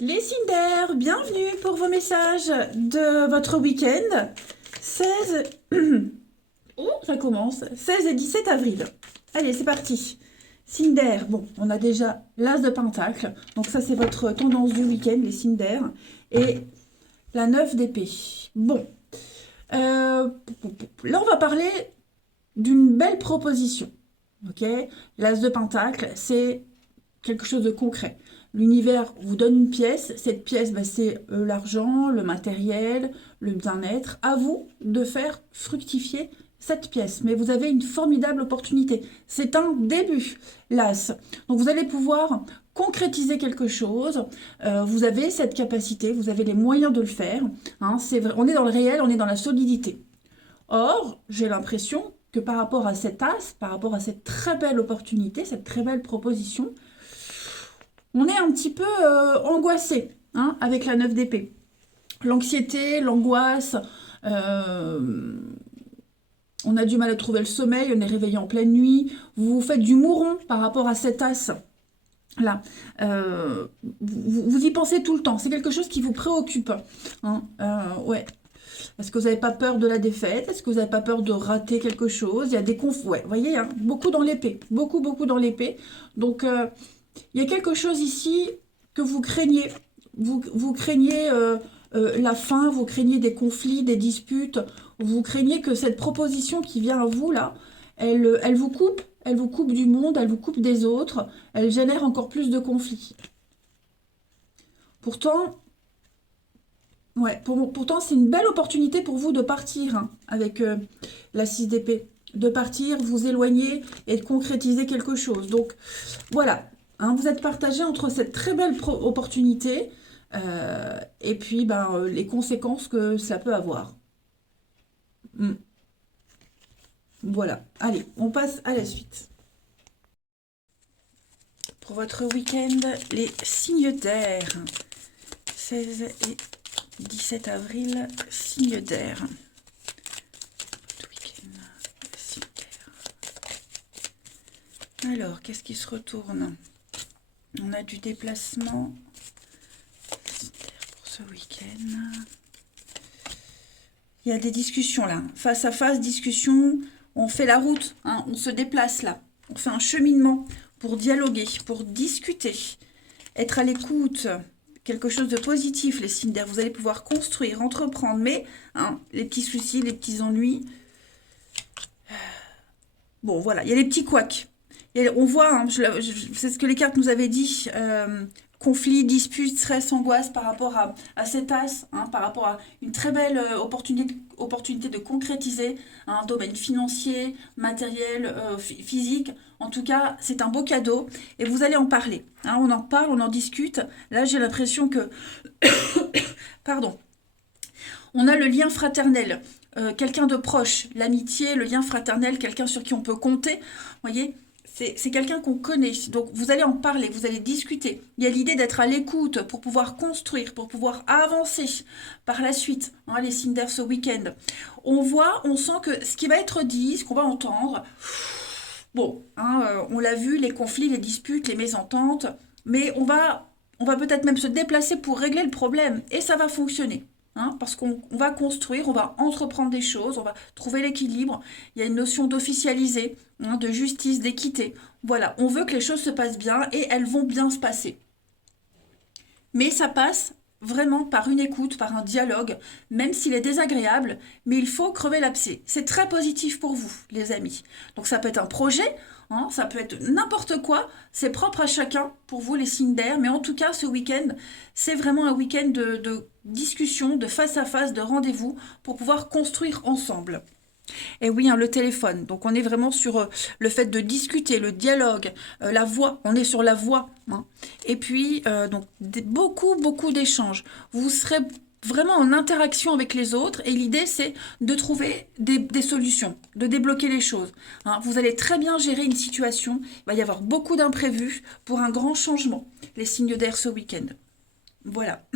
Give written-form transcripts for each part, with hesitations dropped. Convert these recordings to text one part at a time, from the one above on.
Les Cinder, bienvenue pour vos messages de votre week-end 16... Oh, ça commence. 16 et 17 avril. Allez, c'est parti. Cinder, bon, on a déjà l'As de Pentacle. Donc ça, c'est votre tendance du week-end, les Cinder. Et la 9 d'épée. Bon. Là, on va parler d'une belle proposition. Ok? L'As de Pentacle, c'est quelque chose de concret. L'univers vous donne une pièce, cette pièce, bah, c'est l'argent, le matériel, le bien-être. À vous de faire fructifier cette pièce. Mais vous avez une formidable opportunité. C'est un début, l'As. Donc vous allez pouvoir concrétiser quelque chose. Vous avez cette capacité, vous avez les moyens de le faire. Hein, c'est vrai, on est dans le réel, on est dans la solidité. Or, j'ai l'impression que par rapport à cet As, par rapport à cette très belle opportunité, cette très belle proposition, on est un petit peu angoissé, hein, avec la 9 d'épée. L'anxiété, l'angoisse, euh, on a du mal à trouver le sommeil, on est réveillé en pleine nuit, vous vous faites du mouron par rapport à cet as. Là, vous y pensez tout le temps, c'est quelque chose qui vous préoccupe. Hein, ouais. Est-ce que vous n'avez pas peur de la défaite? Est-ce que vous n'avez pas peur de rater quelque chose? Il y a des conflits, ouais, vous voyez, hein, beaucoup dans l'épée, beaucoup, beaucoup dans l'épée. Donc, il y a quelque chose ici que vous craignez. Vous craignez la faim, vous craignez des conflits, des disputes, vous craignez que cette proposition qui vient à vous, là, elle vous coupe du monde, elle vous coupe des autres, elle génère encore plus de conflits. Pourtant, ouais, pourtant c'est une belle opportunité pour vous de partir, hein, avec la 6 d'épée. De partir, vous éloigner et de concrétiser quelque chose. Donc, voilà, hein, vous êtes partagé entre cette très belle opportunité et puis ben, les conséquences que ça peut avoir. Mm. Voilà, allez, on passe à la suite. Pour votre week-end, les signes d'air. 16 et 17 avril, signes d'air. Votre week-end, signes d'air. Alors, qu'est-ce qui se retourne? On a du déplacement. Pour ce week-end. Il y a des discussions là. Face à face, discussion. On fait la route, hein, on se déplace là. On fait un cheminement pour dialoguer, pour discuter. Être à l'écoute. Quelque chose de positif, les signes d'air. Vous allez pouvoir construire, entreprendre. Mais hein, les petits soucis, les petits ennuis. Bon, voilà. Il y a les petits couacs. On voit, hein, c'est ce que les cartes nous avaient dit, conflit, dispute, stress, angoisse par rapport à cet as, hein, par rapport à une très belle opportunité de concrétiser un domaine financier, matériel, physique. En tout cas, c'est un beau cadeau et vous allez en parler. Hein, on en parle, on en discute. Là, j'ai l'impression que... Pardon. On a le lien fraternel, quelqu'un de proche, l'amitié, le lien fraternel, quelqu'un sur qui on peut compter. Vous voyez, c'est quelqu'un qu'on connaît. Donc vous allez en parler, vous allez discuter. Il y a l'idée d'être à l'écoute pour pouvoir construire, pour pouvoir avancer par la suite. Hein, les signes d'air ce week-end. On voit, on sent que ce qui va être dit, ce qu'on va entendre, bon, hein, on l'a vu, les conflits, les disputes, les mésententes, mais on va peut-être même se déplacer pour régler le problème et ça va fonctionner. Hein, parce qu'on va construire, on va entreprendre des choses, on va trouver l'équilibre. Il y a une notion d'officialiser, hein, de justice, d'équité. Voilà, on veut que les choses se passent bien et elles vont bien se passer. Mais ça passe vraiment par une écoute, par un dialogue, même s'il est désagréable, mais il faut crever l'abcès. C'est très positif pour vous, les amis. Donc ça peut être un projet, hein, ça peut être n'importe quoi, c'est propre à chacun, pour vous les signes d'air, mais en tout cas ce week-end, c'est vraiment un week-end de discussion, de face à face, de rendez-vous, pour pouvoir construire ensemble. Et oui, hein, le téléphone. Donc on est vraiment sur le fait de discuter, le dialogue, la voix. On est sur la voix. Hein. Et puis, donc beaucoup, beaucoup d'échanges. Vous serez vraiment en interaction avec les autres. Et l'idée, c'est de trouver des solutions, de débloquer les choses. Hein. Vous allez très bien gérer une situation. Il va y avoir beaucoup d'imprévus pour un grand changement. Les signes d'air ce week-end. Voilà.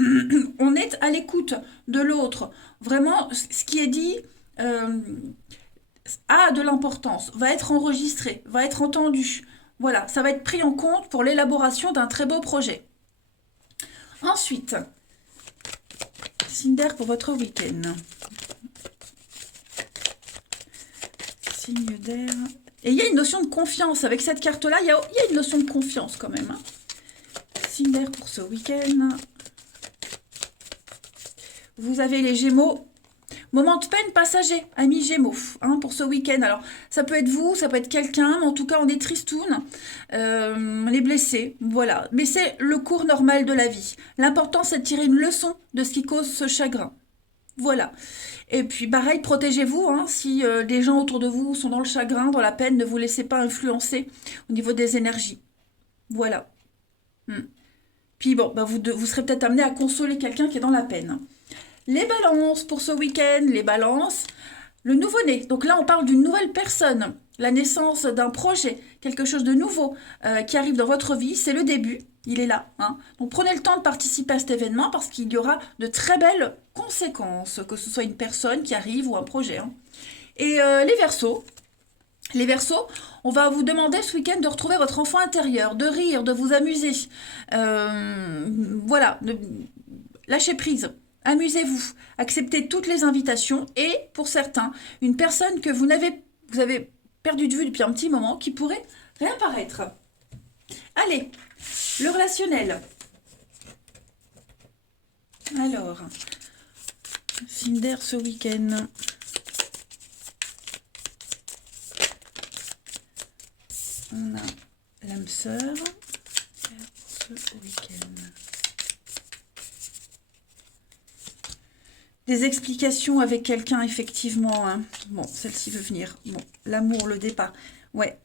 On est à l'écoute de l'autre. Vraiment, ce qui est dit a de l'importance, va être enregistré, va être entendu. Voilà, ça va être pris en compte pour l'élaboration d'un très beau projet. Ensuite, signe d'air pour votre week-end. Signe d'air. Et il y a une notion de confiance. Avec cette carte-là, il y a une notion de confiance quand même. Hein. Signe d'air pour ce week-end. Vous avez les Gémeaux. Moment de peine passager, amis Gémeaux, hein, pour ce week-end. Alors, ça peut être vous, ça peut être quelqu'un, mais en tout cas, on est tristoun, on est blessé, voilà. Mais c'est le cours normal de la vie. L'important, c'est de tirer une leçon de ce qui cause ce chagrin. Voilà. Et puis, pareil, protégez-vous, hein, si des gens autour de vous sont dans le chagrin, dans la peine, ne vous laissez pas influencer au niveau des énergies. Voilà. Puis bon, bah vous serez peut-être amené à consoler quelqu'un qui est dans la peine. Les balances pour ce week-end, les balances, le nouveau-né. Donc là, on parle d'une nouvelle personne, la naissance d'un projet, quelque chose de nouveau qui arrive dans votre vie. C'est le début, il est là. Hein. Donc prenez le temps de participer à cet événement parce qu'il y aura de très belles conséquences, que ce soit une personne qui arrive ou un projet. Hein. Et les Verseaux. Les Verseaux, on va vous demander ce week-end de retrouver votre enfant intérieur, de rire, de vous amuser. Voilà, lâchez prise. Amusez-vous, acceptez toutes les invitations et, pour certains, une personne que vous avez perdu de vue depuis un petit moment qui pourrait réapparaître. Allez, le relationnel. Alors, signe d'air ce week-end. On a l'âme sœur ce week-end. Des explications avec quelqu'un, effectivement. Hein. Bon, celle-ci veut venir. Bon, l'amour, le départ. Ouais.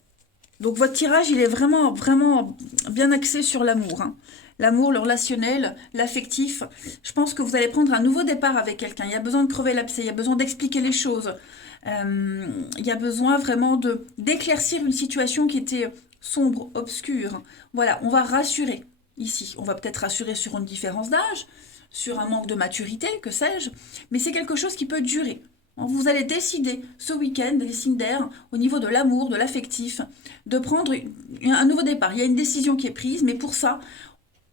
Donc, votre tirage, il est vraiment, vraiment bien axé sur l'amour. Hein. L'amour, le relationnel, l'affectif. Je pense que vous allez prendre un nouveau départ avec quelqu'un. Il y a besoin de crever l'abcès. Il y a besoin d'expliquer les choses. Il y a besoin vraiment d'éclaircir une situation qui était sombre, obscure. Voilà, on va rassurer ici. On va peut-être rassurer sur une différence d'âge, sur un manque de maturité, que sais-je, mais c'est quelque chose qui peut durer. Vous allez décider ce week-end, les signes d'air, au niveau de l'amour, de l'affectif, de prendre un nouveau départ. Il y a une décision qui est prise, mais pour ça,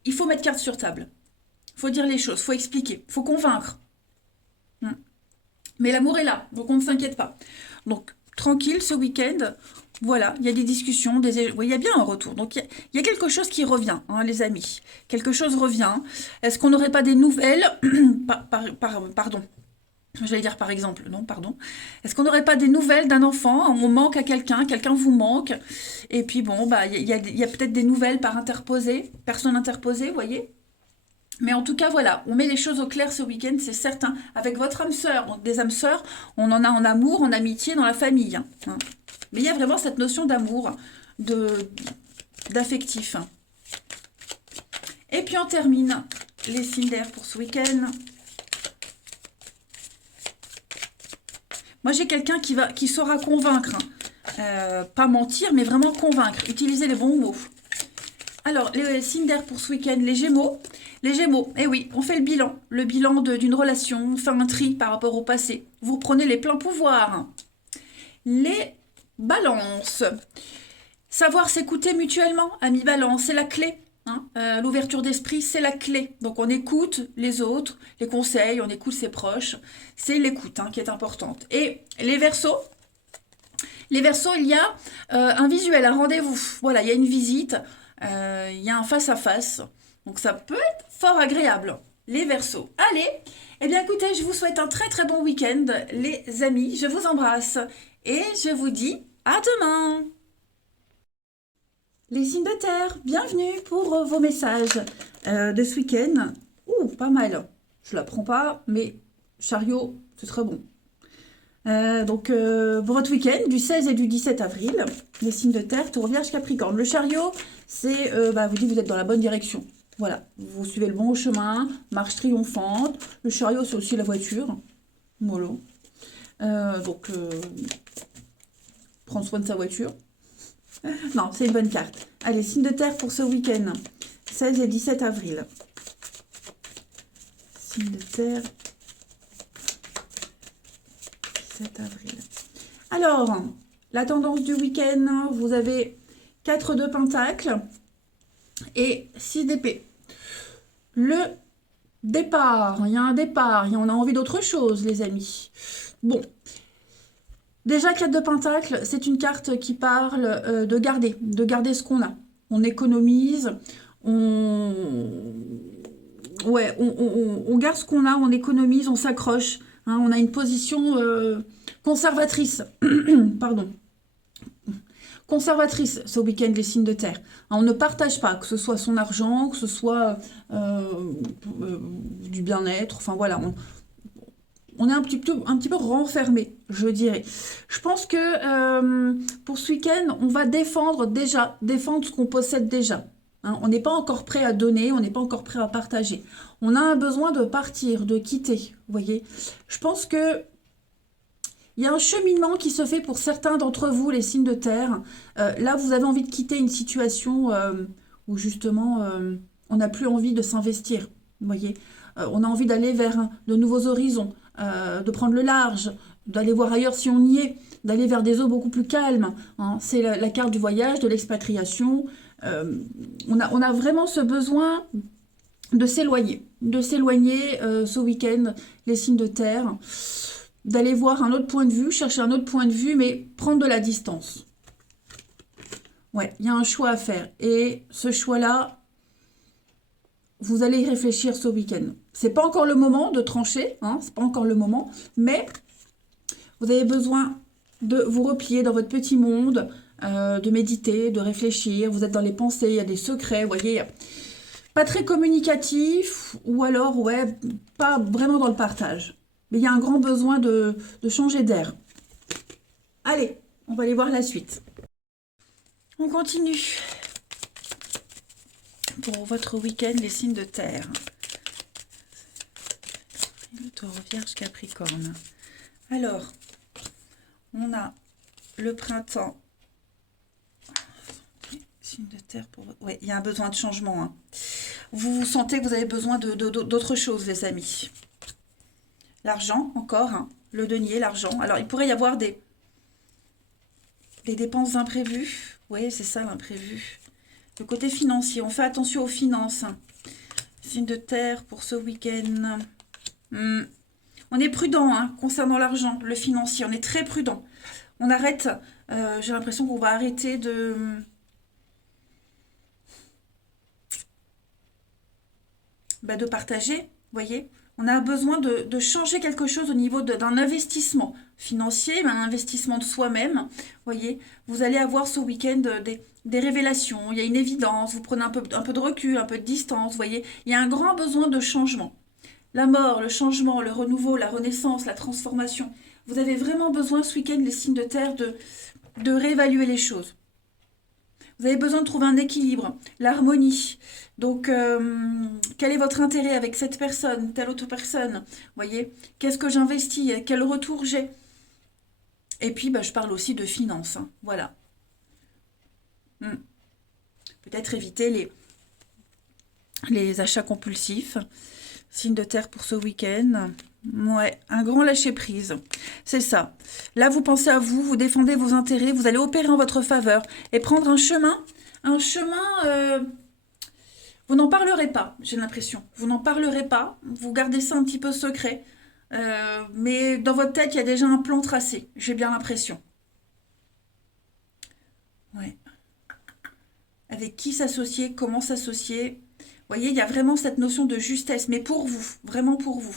il faut mettre carte sur table. Il faut dire les choses, il faut expliquer, il faut convaincre. Mais l'amour est là, donc on ne s'inquiète pas. Donc, tranquille ce week-end. Voilà, il y a des discussions, oui, il y a bien un retour. Donc, il y a quelque chose qui revient, hein, les amis. Quelque chose revient. Est-ce qu'on n'aurait pas des nouvelles pardon. J'allais dire par exemple, non, pardon. Est-ce qu'on n'aurait pas des nouvelles d'un enfant? On manque à quelqu'un vous manque. Et puis bon, bah, il y a peut-être des nouvelles par interposé, personne interposée, vous voyez? Mais en tout cas, voilà, on met les choses au clair ce week-end, c'est certain. Avec votre âme sœur, donc des âmes sœurs, on en a en amour, en amitié, dans la famille. Hein. Mais il y a vraiment cette notion d'amour, d'affectif. Et puis on termine les signes d'air pour ce week-end. Moi, j'ai quelqu'un qui saura convaincre. Hein. Pas mentir, mais vraiment convaincre. Utiliser les bons mots. Alors, les signes d'air pour ce week-end, les Gémeaux. Les Gémeaux, eh oui, on fait le bilan d'une relation, on fait un tri par rapport au passé. Vous reprenez les pleins pouvoirs. Les Balances. Savoir s'écouter mutuellement, amis Balance, c'est la clé. Hein. L'ouverture d'esprit, c'est la clé. Donc on écoute les autres, les conseils, on écoute ses proches. C'est l'écoute hein, qui est importante. Et les Verseaux. Les Verseaux, il y a un visuel, un rendez-vous. Voilà, il y a une visite, il y a un face-à-face. Donc ça peut être fort agréable, les Verseaux. Allez, eh bien écoutez, je vous souhaite un très très bon week-end, les amis. Je vous embrasse et je vous dis à demain. Les signes de terre, bienvenue pour vos messages de ce week-end. Ouh, pas mal. Je la prends pas, mais chariot, c'est très bon. Donc, pour votre week-end, du 16 et du 17 avril, les signes de terre, Taureau, Vierge, Capricorne. Le chariot, c'est, vous dit que vous êtes dans la bonne direction. Voilà, vous suivez le bon chemin, marche triomphante. Le chariot, c'est aussi la voiture. Mollo. Donc, prendre soin de sa voiture. Non, c'est une bonne carte. Allez, signe de terre pour ce week-end. 16 et 17 avril. Signe de terre. 17 avril. Alors, la tendance du week-end, vous avez 4 de Pentacle et 6 d'épée. le départ. Il y a un départ, et on a envie d'autre chose, les amis. Bon, déjà, 4 de Pentacle, c'est une carte qui parle de garder ce qu'on a. On économise, on, ouais, on garde ce qu'on a, on économise, on s'accroche. Hein, on a une position conservatrice. Pardon. Conservatrice ce week-end, les signes de terre. Hein, on ne partage pas, que ce soit son argent, que ce soit du bien-être. Enfin voilà, on est un petit peu renfermé, je dirais. Je pense que pour ce week-end, on va défendre ce qu'on possède déjà. Hein, on n'est pas encore prêt à donner, on n'est pas encore prêt à partager. On a un besoin de partir, de quitter, vous voyez. Je pense que il y a un cheminement qui se fait pour certains d'entre vous, les signes de terre. Là, vous avez envie de quitter une situation où justement, on n'a plus envie de s'investir, vous voyez. On a envie d'aller vers de nouveaux horizons, de prendre le large, d'aller voir ailleurs si on y est, d'aller vers des eaux beaucoup plus calmes. Hein. C'est la carte du voyage, de l'expatriation. On a vraiment ce besoin de s'éloigner ce week-end, les signes de terre, d'aller voir un autre point de vue, chercher un autre point de vue, mais prendre de la distance. Ouais, il y a un choix à faire. Et ce choix-là, vous allez y réfléchir ce week-end. C'est pas encore le moment de trancher, hein, c'est pas encore le moment, mais vous avez besoin de vous replier dans votre petit monde, de méditer, de réfléchir. Vous êtes dans les pensées, il y a des secrets, vous voyez. Pas très communicatif, ou alors, ouais, pas vraiment dans le partage. Mais il y a un grand besoin de changer d'air. Allez, on va aller voir la suite. On continue. Pour votre week-end, les signes de terre. Le taureau, vierge, capricorne. Alors, on a le printemps. Signe de terre pour... Oui, il y a un besoin de changement. Hein. Vous sentez que vous avez besoin d'autre chose, les amis. L'argent, encore. Hein. Le denier, l'argent. Alors, il pourrait y avoir des dépenses imprévues. Oui, c'est ça, l'imprévu. Le côté financier. On fait attention aux finances. Signe de terre pour ce week-end. On est prudent hein, concernant l'argent, le financier. On est très prudent. On arrête. J'ai l'impression qu'on va arrêter de partager, vous voyez. On a besoin de changer quelque chose au niveau d'un investissement financier, mais un investissement de soi-même, vous voyez. Vous allez avoir ce week-end des révélations, il y a une évidence, vous prenez un peu de recul, un peu de distance, vous voyez. Il y a un grand besoin de changement. La mort, le changement, le renouveau, la renaissance, la transformation. Vous avez vraiment besoin ce week-end, les signes de terre, de réévaluer les choses. Vous avez besoin de trouver un équilibre, l'harmonie. Donc, quel est votre intérêt avec cette personne, telle autre personne? Vous voyez, qu'est-ce que j'investis? Quel retour j'ai? Et puis, je parle aussi de finances. Hein, voilà. Peut-être éviter les achats compulsifs. Signe de terre pour ce week-end. Ouais, un grand lâcher-prise. C'est ça. Là, vous pensez à vous, vous défendez vos intérêts, vous allez opérer en votre faveur et prendre un chemin, vous n'en parlerez pas, j'ai l'impression. Vous n'en parlerez pas, vous gardez ça un petit peu secret. Mais dans votre tête, il y a déjà un plan tracé, j'ai bien l'impression. Ouais. Avec qui s'associer, comment s'associer. Vous voyez, il y a vraiment cette notion de justesse, mais pour vous, vraiment pour vous.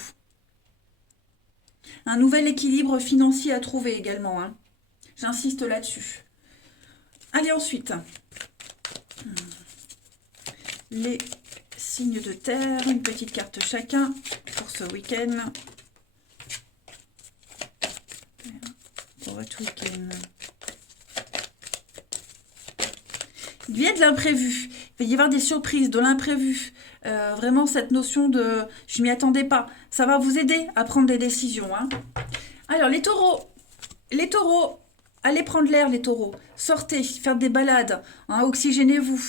Un nouvel équilibre financier à trouver également. Hein. J'insiste là-dessus. Allez, ensuite. Les signes de terre. Une petite carte chacun pour ce week-end. Pour votre week-end. Il y a de l'imprévu. Il va y avoir des surprises, de l'imprévu. Vraiment cette notion de je m'y attendais pas. Ça va vous aider à prendre des décisions. Hein. Alors les taureaux, allez prendre l'air les taureaux. Sortez, faire des balades, hein, oxygénez-vous.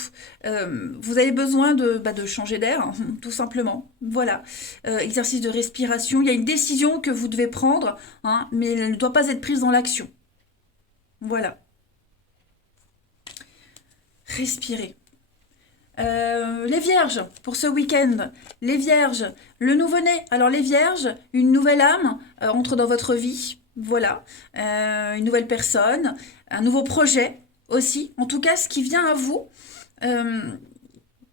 Vous avez besoin de changer d'air, hein, tout simplement. Voilà. Exercice de respiration. Il y a une décision que vous devez prendre, hein, mais elle ne doit pas être prise dans l'action. Voilà. Respirez. Les vierges, pour ce week-end, les vierges, le nouveau-né. Alors les vierges, une nouvelle âme entre dans votre vie, voilà. Une nouvelle personne, un nouveau projet aussi. En tout cas, ce qui vient à vous, euh,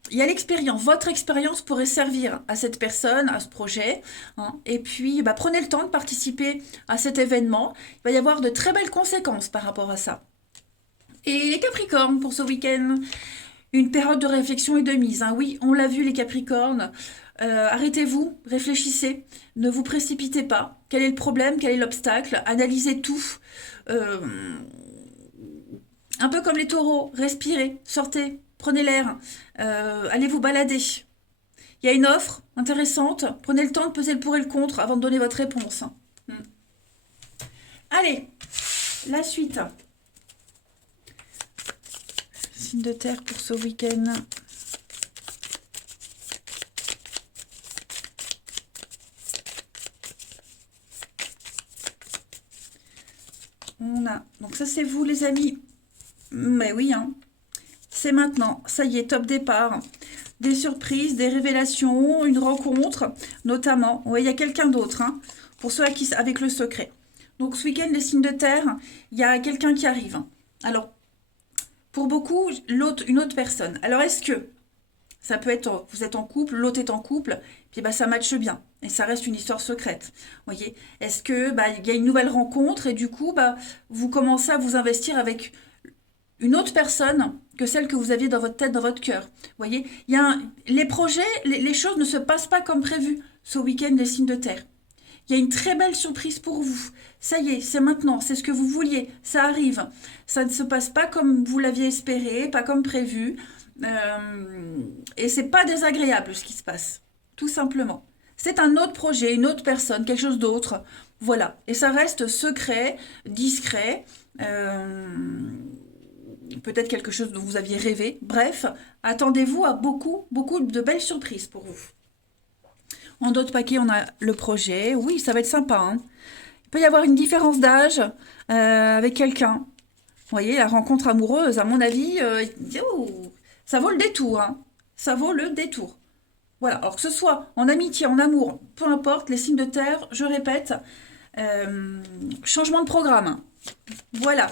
il y a l'expérience. Votre expérience pourrait servir à cette personne, à ce projet, hein. Et puis, bah, prenez le temps de participer à cet événement. Il va y avoir de très belles conséquences par rapport à ça. Et les Capricornes, pour ce week-end, une période de réflexion et de mise, hein. Oui, on l'a vu, les Capricornes. Arrêtez-vous, réfléchissez, ne vous précipitez pas. Quel est le problème, quel est l'obstacle? Analysez tout. Euh, un peu comme les taureaux, respirez, sortez, prenez l'air, allez vous balader. Il y a une offre intéressante, prenez le temps de peser le pour et le contre avant de donner votre réponse. Hmm. Allez, la suite. Signe de terre pour ce week-end. On a, donc ça c'est vous les amis. Mais oui, hein. C'est maintenant, ça y est, top départ. Des surprises, des révélations, une rencontre, notamment. Oui, il y a quelqu'un d'autre, hein, pour ceux avec le secret. Donc ce week-end, les signes de terre, il y a quelqu'un qui arrive. Alors, pour beaucoup, une autre personne. Alors, est-ce que ça peut être, vous êtes en couple, l'autre est en couple, puis bah, ça matche bien. Et ça reste une histoire secrète. Voyez? Est-ce que bah, il y a une nouvelle rencontre et du coup, bah, vous commencez à vous investir avec une autre personne que celle que vous aviez dans votre tête, dans votre cœur. Voyez? Les projets, les choses ne se passent pas comme prévu ce week-end des signes de terre. Il y a une très belle surprise pour vous. Ça y est, c'est maintenant, c'est ce que vous vouliez, ça arrive. Ça ne se passe pas comme vous l'aviez espéré, pas comme prévu. Et c'est pas désagréable ce qui se passe, tout simplement. C'est un autre projet, une autre personne, quelque chose d'autre. Voilà. Et ça reste secret, discret. Peut-être quelque chose dont vous aviez rêvé. Bref, attendez-vous à beaucoup, beaucoup de belles surprises pour vous. En d'autres paquets, on a le projet. Oui, ça va être sympa, hein. Il peut y avoir une différence d'âge avec quelqu'un. Vous voyez, la rencontre amoureuse, à mon avis, ça vaut le détour, hein. Ça vaut le détour. Voilà, alors que ce soit en amitié, en amour, peu importe, les signes de terre, je répète, changement de programme. Voilà.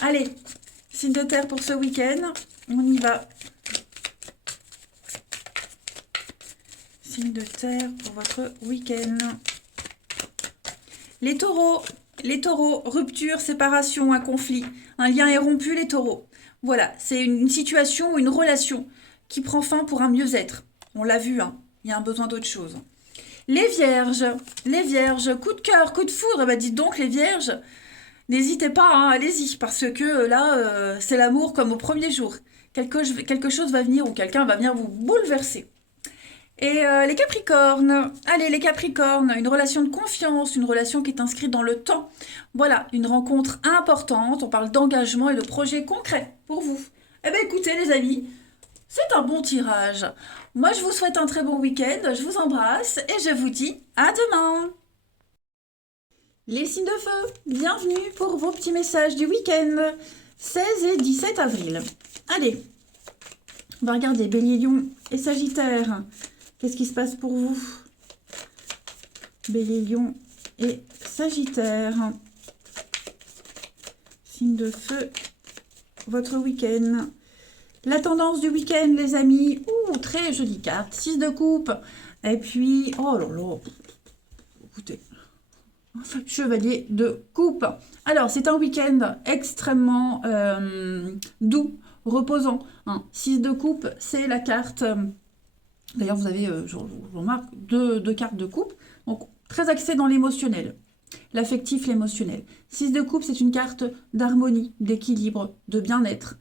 Allez, signe de terre pour ce week-end. On y va. Signe de terre pour votre week-end. Les taureaux, rupture, séparation, un conflit. Un lien est rompu, les taureaux. Voilà, c'est une situation ou une relation qui prend fin pour un mieux-être. On l'a vu, hein, il y a un besoin d'autre chose. Les vierges, coup de cœur, coup de foudre, eh ben dites donc les vierges, n'hésitez pas, hein, allez-y, parce que là, c'est l'amour comme au premier jour. Quelque chose va venir ou quelqu'un va venir vous bouleverser. Et les Capricornes, allez les Capricornes, une relation de confiance, une relation qui est inscrite dans le temps. Voilà, une rencontre importante, on parle d'engagement et de projets concrets pour vous. Eh bien écoutez les amis, c'est un bon tirage. Moi je vous souhaite un très bon week-end, je vous embrasse et je vous dis à demain. Les signes de feu, bienvenue pour vos petits messages du week-end, 16 et 17 avril. Allez, on va regarder Bélier, Lion et Sagittaire. Qu'est-ce qui se passe pour vous? Bélier, Lion et Sagittaire. Signe de feu, votre week-end. La tendance du week-end, les amis. Ouh, très jolie carte. 6 de coupe. Et puis, oh là là. Écoutez. Chevalier de coupe. Alors, c'est un week-end extrêmement doux, reposant, hein. 6 de coupe, c'est la carte... D'ailleurs, vous avez, je remarque, deux cartes de coupe. Donc, très axée dans l'émotionnel. L'affectif, l'émotionnel. 6 de coupe, c'est une carte d'harmonie, d'équilibre, de bien-être.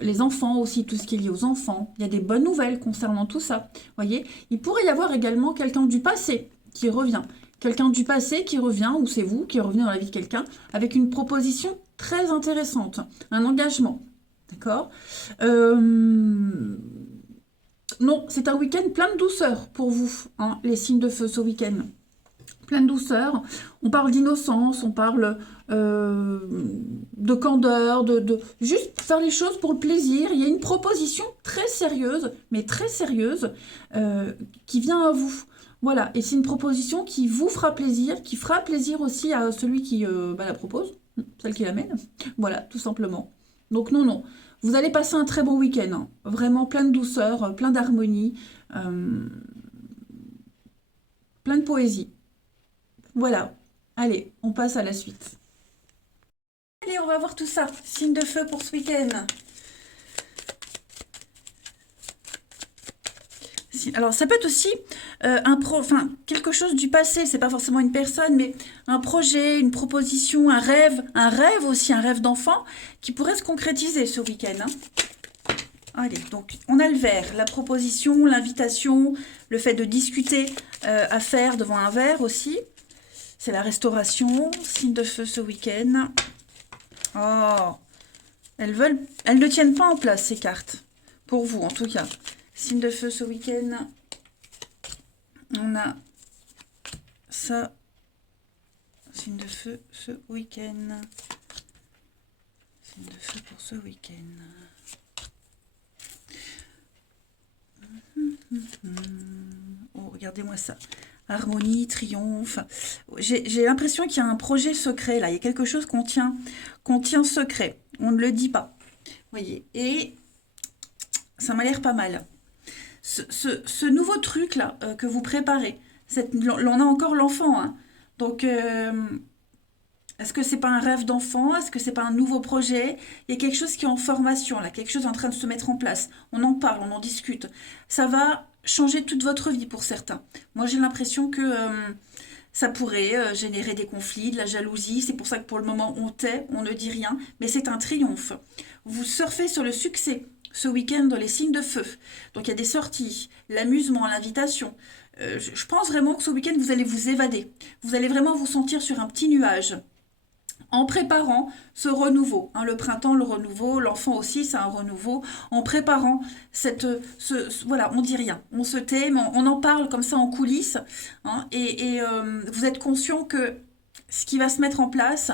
Les enfants aussi, tout ce qui est lié aux enfants. Il y a des bonnes nouvelles concernant tout ça. Vous voyez, il pourrait y avoir également quelqu'un du passé qui revient. Quelqu'un du passé qui revient, ou c'est vous qui revenez dans la vie de quelqu'un, avec une proposition très intéressante. Un engagement. D'accord. Non, c'est un week-end plein de douceur pour vous, hein, les signes de feu ce week-end. plein de douceur. On parle d'innocence, on parle de candeur, juste faire les choses pour le plaisir. Il y a une proposition très sérieuse, mais très sérieuse, qui vient à vous. Voilà, et c'est une proposition qui vous fera plaisir, qui fera plaisir aussi à celui qui la propose, celle qui l'amène. Voilà, tout simplement. Donc non, non, vous allez passer un très bon week-end, hein. Vraiment plein de douceur, plein d'harmonie, plein de poésie. Voilà, allez, on passe à la suite. Allez, on va voir tout ça. Signe de feu pour ce week-end. Alors, ça peut être aussi quelque chose du passé. C'est pas forcément une personne, mais un projet, une proposition, un rêve aussi, un rêve d'enfant qui pourrait se concrétiser ce week-end, hein. Allez, donc on a le verre, la proposition, l'invitation, le fait de discuter à faire devant un verre aussi. C'est la restauration, signe de feu ce week-end. Oh, elles ne tiennent pas en place ces cartes. Pour vous en tout cas. Signe de feu ce week-end. On a ça. Signe de feu ce week-end. Signe de feu pour ce week-end. Oh, regardez-moi ça. Harmonie, triomphe. J'ai l'impression qu'il y a un projet secret là. Il y a quelque chose qu'on tient secret. On ne le dit pas. Voyez. Et ça m'a l'air pas mal. Ce nouveau truc là que vous préparez, on a encore l'enfant, hein. Donc, est-ce que c'est pas un rêve d'enfant? Est-ce que c'est pas un nouveau projet? Il y a quelque chose qui est en formation là, quelque chose en train de se mettre en place. On en parle, on en discute. Ça va changer toute votre vie pour certains. Moi, j'ai l'impression que ça pourrait générer des conflits, de la jalousie. C'est pour ça que pour le moment, on tait, on ne dit rien. Mais c'est un triomphe. Vous surfez sur le succès ce week-end dans les signes de feu. Donc il y a des sorties, l'amusement, l'invitation. Je pense vraiment que ce week-end, vous allez vous évader. Vous allez vraiment vous sentir sur un petit nuage en préparant ce renouveau, hein, le printemps, le renouveau, l'enfant aussi, c'est un renouveau, en préparant voilà, on dit rien, on se tait, mais on en parle comme ça en coulisses, hein, et vous êtes conscient que ce qui va se mettre en place,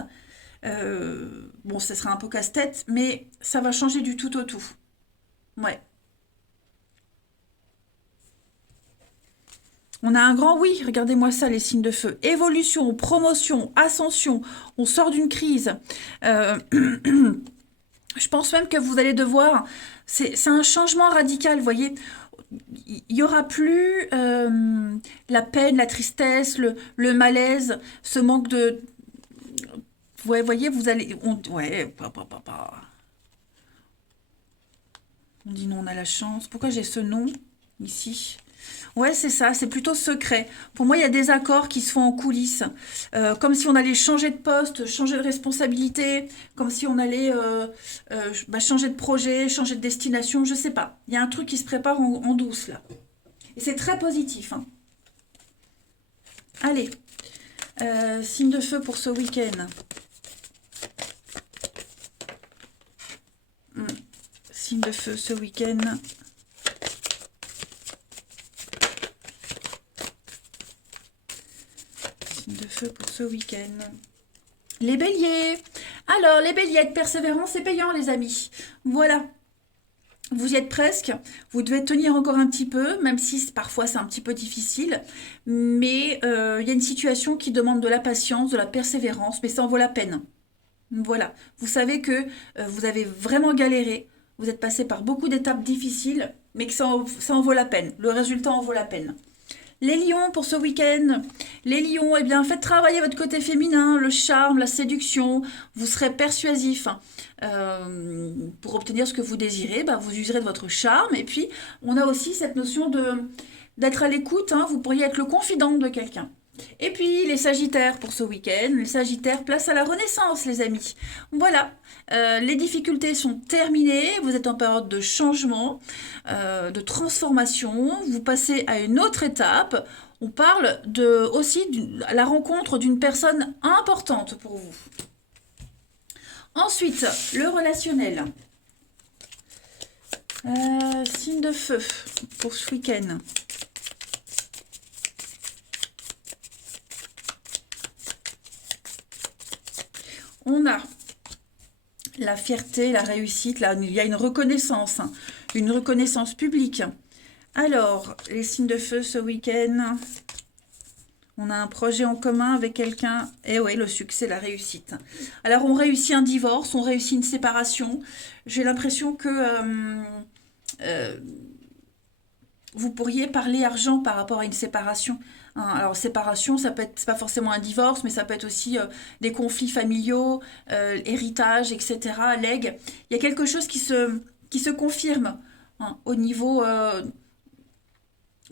bon, ce sera un peu casse-tête, mais ça va changer du tout au tout. Ouais. On a un grand oui, regardez-moi ça, les signes de feu. Évolution, promotion, ascension, on sort d'une crise. Euh, je pense même que vous allez devoir... C'est un changement radical, vous voyez. Il n'y aura plus la peine, la tristesse, le malaise, ce manque de... Ouais, voyez, vous allez... ouais, on dit non, on a la chance. Pourquoi j'ai ce nom ici? Ouais, c'est ça, c'est plutôt secret. Pour moi, il y a des accords qui se font en coulisses, comme si on allait changer de poste, changer de responsabilité, comme si on allait changer de projet, changer de destination, je sais pas. Il y a un truc qui se prépare en douce là. Et c'est très positif, hein. Allez, signe de feu pour ce week-end. Signe de feu ce week-end. De feu pour ce week-end. Les béliers. Alors, les béliers, être persévérant, c'est payant, les amis. Voilà. Vous y êtes presque. Vous devez tenir encore un petit peu, même si parfois c'est un petit peu difficile. Mais il y a une situation qui demande de la patience, de la persévérance, mais ça en vaut la peine. Voilà. Vous savez que vous avez vraiment galéré. Vous êtes passé par beaucoup d'étapes difficiles, mais que ça en vaut la peine. Le résultat en vaut la peine. Les lions pour ce week-end. Les lions, eh bien, faites travailler votre côté féminin, le charme, la séduction. Vous serez persuasif. Pour obtenir ce que vous désirez, vous userez de votre charme. Et puis, on a aussi cette notion d'être à l'écoute, hein. Vous pourriez être le confident de quelqu'un. Et puis, les sagittaires pour ce week-end. Les sagittaires, place à la renaissance, les amis. Voilà. Les difficultés sont terminées, vous êtes en période de changement, de transformation, vous passez à une autre étape. On parle aussi de la rencontre d'une personne importante pour vous. Ensuite, le relationnel. Signe de feu pour ce week-end. On a la fierté, la réussite. Là, il y a une reconnaissance, hein, une reconnaissance publique. Alors, les signes de feu ce week-end. On a un projet en commun avec quelqu'un. Et oui, le succès, la réussite. Alors, on réussit un divorce, on réussit une séparation. J'ai l'impression que euh, vous pourriez parler argent par rapport à une séparation. Hein. Alors, séparation, ça peut être, c'est pas forcément un divorce, mais ça peut être aussi des conflits familiaux, héritage, etc., legs. Il y a quelque chose qui se confirme, hein, au niveau...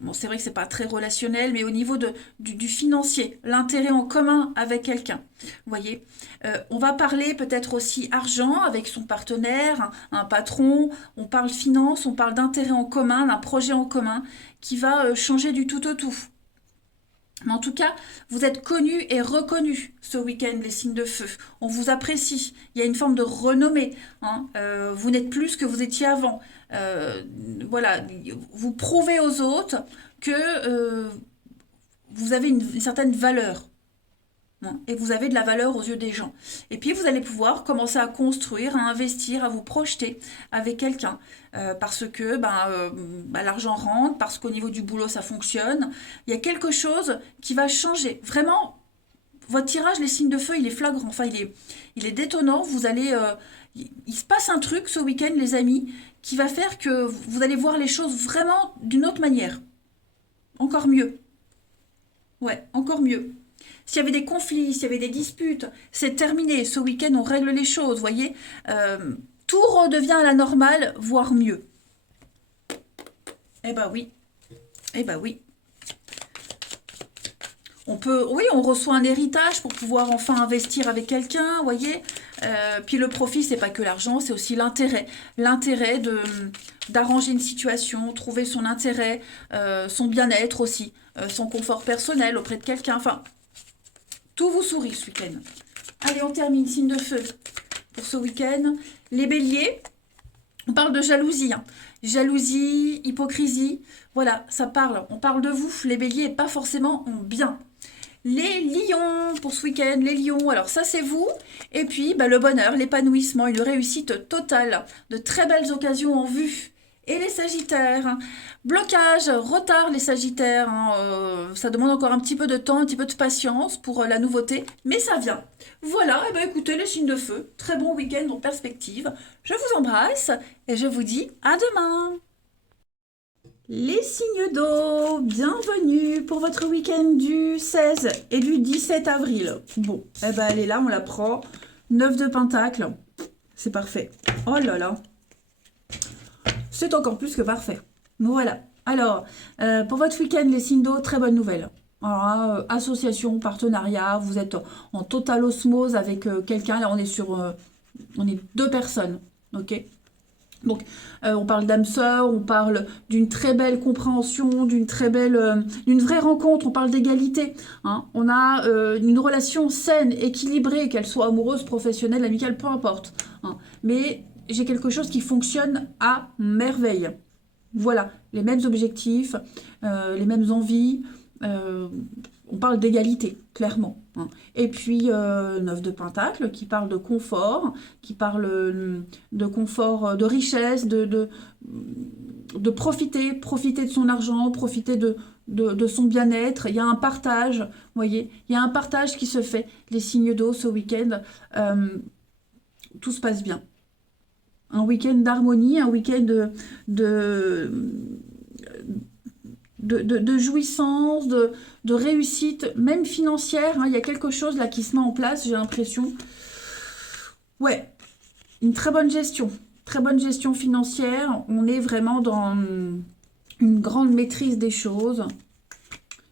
bon, c'est vrai que c'est pas très relationnel, mais au niveau du financier, l'intérêt en commun avec quelqu'un. Vous voyez. On va parler peut-être aussi argent avec son partenaire, un patron. On parle finance, on parle d'intérêt en commun, d'un projet en commun qui va changer du tout au tout. Mais en tout cas, vous êtes connus et reconnus ce week-end, les signes de feu. On vous apprécie. Il y a une forme de renommée. Hein. Vous n'êtes plus ce que vous étiez avant. Euh, voilà, vous prouvez aux autres que vous avez une certaine valeur. Hein, et vous avez de la valeur aux yeux des gens. Et puis vous allez pouvoir commencer à construire, à investir, à vous projeter avec quelqu'un. Parce que l'argent rentre, parce qu'au niveau du boulot ça fonctionne. Il y a quelque chose qui va changer. Vraiment, votre tirage, les signes de feu, il est flagrant. Enfin, il est détonnant. Vous allez, il se passe un truc ce week-end, les amis, qui va faire que vous allez voir les choses vraiment d'une autre manière. Encore mieux. Ouais, encore mieux. S'il y avait des conflits, s'il y avait des disputes, c'est terminé. Ce week-end, on règle les choses, vous voyez. Tout redevient à la normale, voire mieux. Eh ben oui. Eh ben oui. Oui, on reçoit un héritage pour pouvoir enfin investir avec quelqu'un, vous voyez. Puis le profit, c'est pas que l'argent, c'est aussi l'intérêt. L'intérêt d'arranger une situation, trouver son intérêt, son bien-être aussi, son confort personnel auprès de quelqu'un. Enfin, tout vous sourit ce week-end. Allez, on termine, signe de feu pour ce week-end. Les béliers, on parle de jalousie. Hein. Jalousie, hypocrisie, voilà, ça parle. On parle de vous, les béliers, et pas forcément en bien. Les lions pour ce week-end, les lions, alors ça c'est vous. Et puis le bonheur, l'épanouissement, une réussite totale. De très belles occasions en vue. Et les sagittaires, hein. Blocage, retard les sagittaires, hein, ça demande encore un petit peu de temps, un petit peu de patience pour la nouveauté, mais ça vient. Voilà, et écoutez les signes de feu, très bon week-end en perspective. Je vous embrasse et je vous dis à demain. Les signes d'eau, bienvenue pour votre week-end du 16 et du 17 avril. Bon, elle est là, on la prend. 9 de pentacle, c'est parfait. Oh là là, c'est encore plus que parfait. Voilà. Alors, pour votre week-end, les signes d'eau, très bonne nouvelle. Alors, là, association, partenariat, vous êtes en totale osmose avec quelqu'un. Là, on est deux personnes, ok? Donc, on parle d'âme sœur, on parle d'une très belle compréhension, d'une vraie rencontre, on parle d'égalité. Hein. On a une relation saine, équilibrée, qu'elle soit amoureuse, professionnelle, amicale, peu importe. Hein. Mais j'ai quelque chose qui fonctionne à merveille. Voilà, les mêmes objectifs, les mêmes envies. On parle d'égalité, clairement. Hein. Et puis, 9 de Pentacle, qui parle de confort, qui parle de confort, de richesse, de profiter de son argent, profiter de son bien-être. Il y a un partage, vous voyez, il y a un partage qui se fait. Les signes d'eau ce week-end, tout se passe bien. Un week-end d'harmonie, un week-end de jouissance, de réussite, même financière. Hein. Il y a quelque chose là qui se met en place, j'ai l'impression. Ouais, une très bonne gestion financière. On est vraiment dans une grande maîtrise des choses.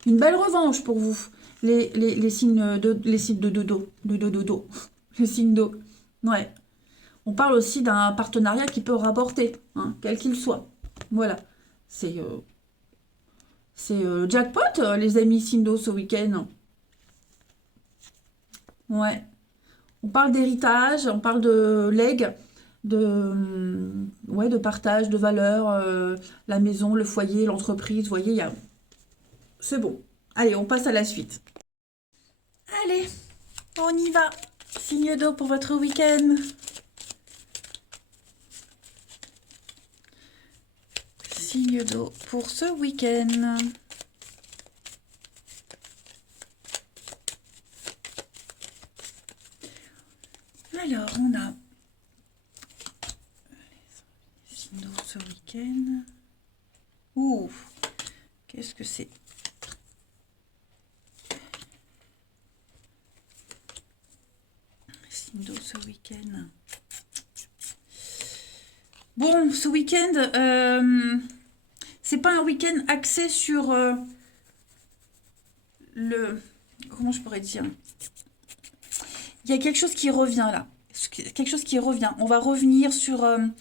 Une belle revanche pour vous, les signes de dodo, les signes d'eau. Ouais. On parle aussi d'un partenariat qui peut rapporter, hein, quel qu'il soit. Voilà. C'est jackpot, les amis Sindo, ce week-end. Ouais. On parle d'héritage, on parle de legs, ouais, de partage, de valeurs, la maison, le foyer, l'entreprise. Vous voyez, c'est bon. Allez, on passe à la suite. Allez, on y va. Signe d'eau pour votre week-end. Signe d'eau pour ce week-end. Alors, on a signe d'eau ce week-end. Ouh, qu'est-ce que c'est? Signe d'eau ce week-end. Bon, ce week-end, c'est pas un week-end axé sur le... Comment je pourrais dire? Il y a quelque chose qui revient là. Quelque chose qui revient. On va revenir sur un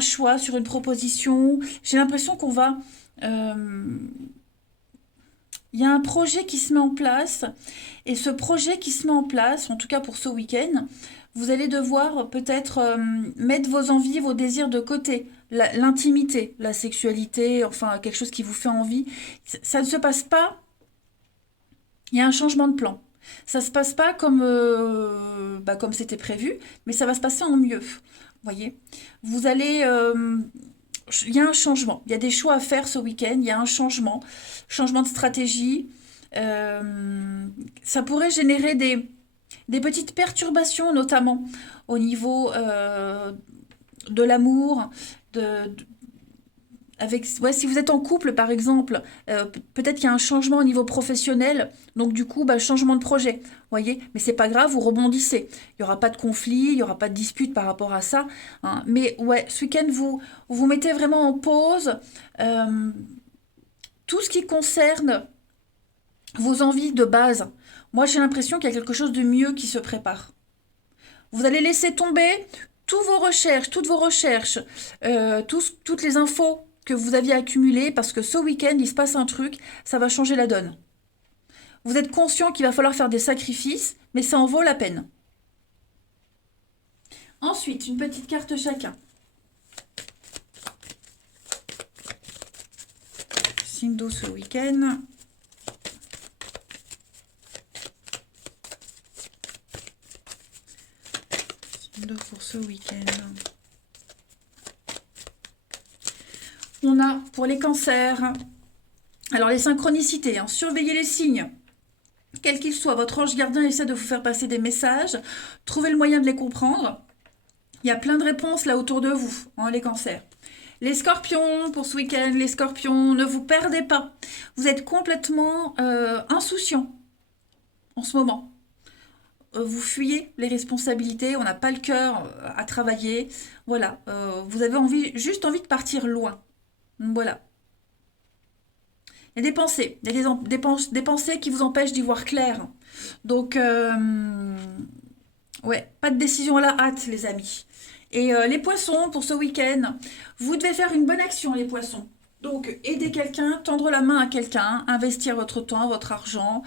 choix, sur une proposition. J'ai l'impression qu'on va... il y a un projet qui se met en place. Et ce projet qui se met en place, en tout cas pour ce week-end, vous allez devoir peut-être mettre vos envies, vos désirs de côté. L'intimité, la sexualité, enfin quelque chose qui vous fait envie. Ça ne se passe pas. Il y a un changement de plan. Ça se passe pas comme c'était prévu, mais ça va se passer en mieux. Vous voyez, vous allez, il y a un changement. Il y a des choix à faire ce week-end. Il y a un changement de stratégie. Ça pourrait générer des petites perturbations, notamment au niveau de l'amour, ouais, si vous êtes en couple, par exemple, peut-être qu'il y a un changement au niveau professionnel, donc du coup, changement de projet, voyez, mais c'est pas grave, vous rebondissez. Il n'y aura pas de conflit, il n'y aura pas de dispute par rapport à ça, hein. Mais ouais, ce week-end, vous mettez vraiment en pause tout ce qui concerne vos envies de base. Moi, j'ai l'impression qu'il y a quelque chose de mieux qui se prépare. Vous allez laisser tomber toutes vos recherches, toutes les infos que vous aviez accumulées, parce que ce week-end, il se passe un truc, ça va changer la donne. Vous êtes conscient qu'il va falloir faire des sacrifices, mais ça en vaut la peine. Ensuite, une petite carte chacun. Signe d'eau ce week-end. Signe d'eau pour ce week-end. On a pour les cancers, alors les synchronicités, hein, surveillez les signes, quels qu'ils soient. Votre ange gardien essaie de vous faire passer des messages, trouvez le moyen de les comprendre. Il y a plein de réponses là autour de vous, hein, les cancers. Les scorpions, pour ce week-end, les scorpions, ne vous perdez pas. Vous êtes complètement insouciants en ce moment. Vous fuyez les responsabilités, on n'a pas le cœur à travailler. Voilà, vous avez juste envie de partir loin. Voilà. Il y a des pensées, il y a des pensées qui vous empêchent d'y voir clair. Donc, ouais, pas de décision à la hâte, les amis. Et les poissons, pour ce week-end, vous devez faire une bonne action, les poissons. Donc, aider quelqu'un, tendre la main à quelqu'un, investir votre temps, votre argent,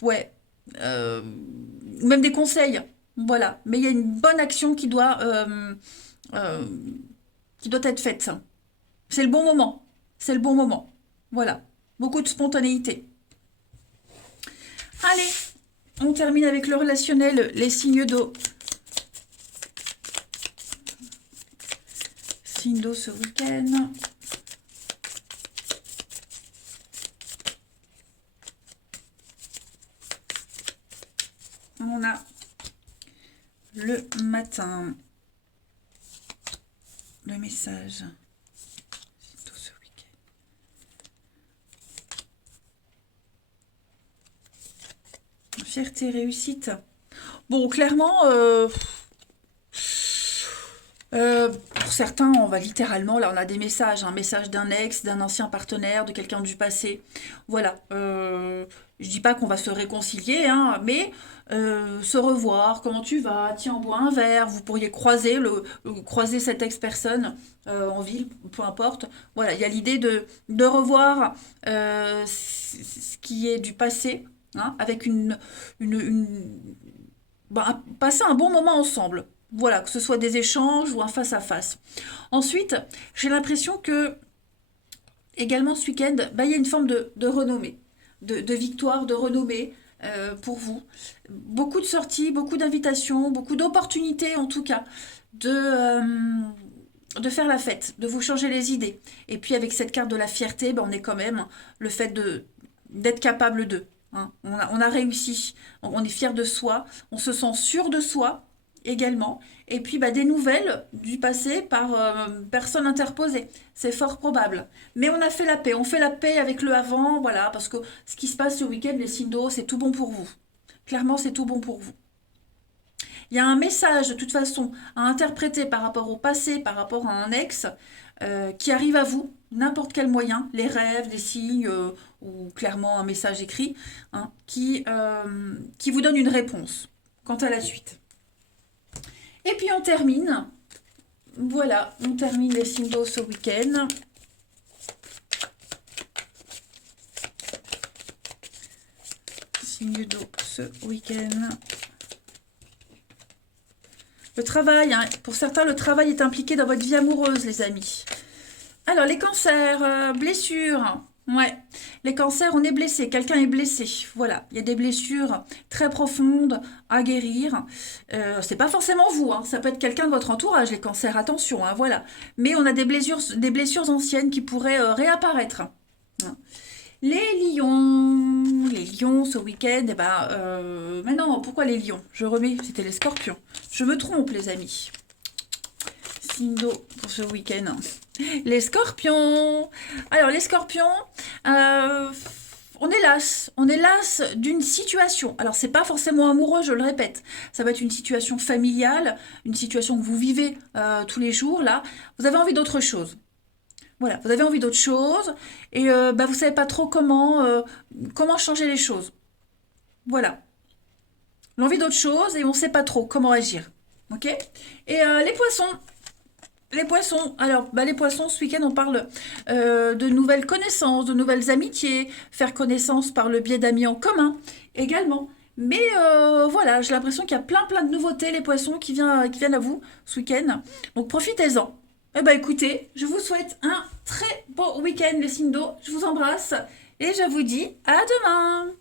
ouais, même des conseils. Voilà. Mais il y a une bonne action qui doit être faite. C'est le bon moment. C'est le bon moment. Voilà. Beaucoup de spontanéité. Allez, on termine avec le relationnel, les signes d'eau. Signe d'eau ce week-end. On a le matin. Le message. Fierté, réussite. Bon, clairement, pour certains, on va littéralement, là on a des messages, un message d'un ex, d'un ancien partenaire, de quelqu'un du passé. Voilà. Je dis pas qu'on va se réconcilier, hein, mais se revoir, comment tu vas, tiens, on boit un verre, vous pourriez croiser cette ex-personne en ville, peu importe. Voilà, il y a l'idée de revoir ce qui est du passé, hein, avec passer un bon moment ensemble. Voilà, que ce soit des échanges ou un face-à-face. Ensuite, j'ai l'impression que, également ce week-end, il y a une forme de renommée, de victoire, de renommée. pour vous. Beaucoup de sorties, beaucoup d'invitations, beaucoup d'opportunités en tout cas de faire la fête, de vous changer les idées. Et puis avec cette carte de la fierté, ben, on est quand même le fait d'être capable de. Hein. On a réussi, on est fier de soi, on se sent sûr de soi également. Et puis bah, des nouvelles du passé par personne interposée. C'est fort probable. Mais on a fait la paix. On fait la paix avec le avant, voilà, parce que ce qui se passe ce week-end, les signes d'eau, c'est tout bon pour vous. Clairement, c'est tout bon pour vous. Il y a un message de toute façon à interpréter par rapport au passé, par rapport à un ex, qui arrive à vous, n'importe quel moyen, les rêves, des signes, ou clairement un message écrit, hein, qui vous donne une réponse quant à la suite. Et puis on termine, voilà, on termine les signes d'eau ce week-end. Signes d'eau ce week-end. Le travail, hein, pour certains, le travail est impliqué dans votre vie amoureuse, les amis. Alors, les cancers, blessures. Ouais, les cancers, on est blessé, quelqu'un est blessé. Voilà, il y a des blessures très profondes à guérir. C'est pas forcément vous, hein, ça peut être quelqu'un de votre entourage, les cancers, attention, hein, voilà. Mais on a des blessures anciennes qui pourraient réapparaître. Hein. Les lions ce week-end, eh ben, mais non, pourquoi les lions? Je remets, c'était les scorpions. Je me trompe, les amis. Signe d'eau pour ce week-end. Les scorpions. Alors, les scorpions, on est las d'une situation. Alors, c'est pas forcément amoureux, je le répète. Ça va être une situation familiale, une situation que vous vivez tous les jours, là. Vous avez envie d'autre chose. Voilà, vous avez envie d'autre chose et bah, vous savez pas trop comment changer les choses. Voilà, l'envie d'autre chose et on sait pas trop comment agir. Ok. Et les poissons, alors bah, les poissons, ce week-end on parle de nouvelles connaissances, de nouvelles amitiés, faire connaissance par le biais d'amis en commun également. Mais voilà, j'ai l'impression qu'il y a plein de nouveautés, les poissons qui viennent à vous ce week-end. Donc profitez-en. Eh ben écoutez, je vous souhaite un très beau week-end les signes d'eau. Je vous embrasse et je vous dis à demain.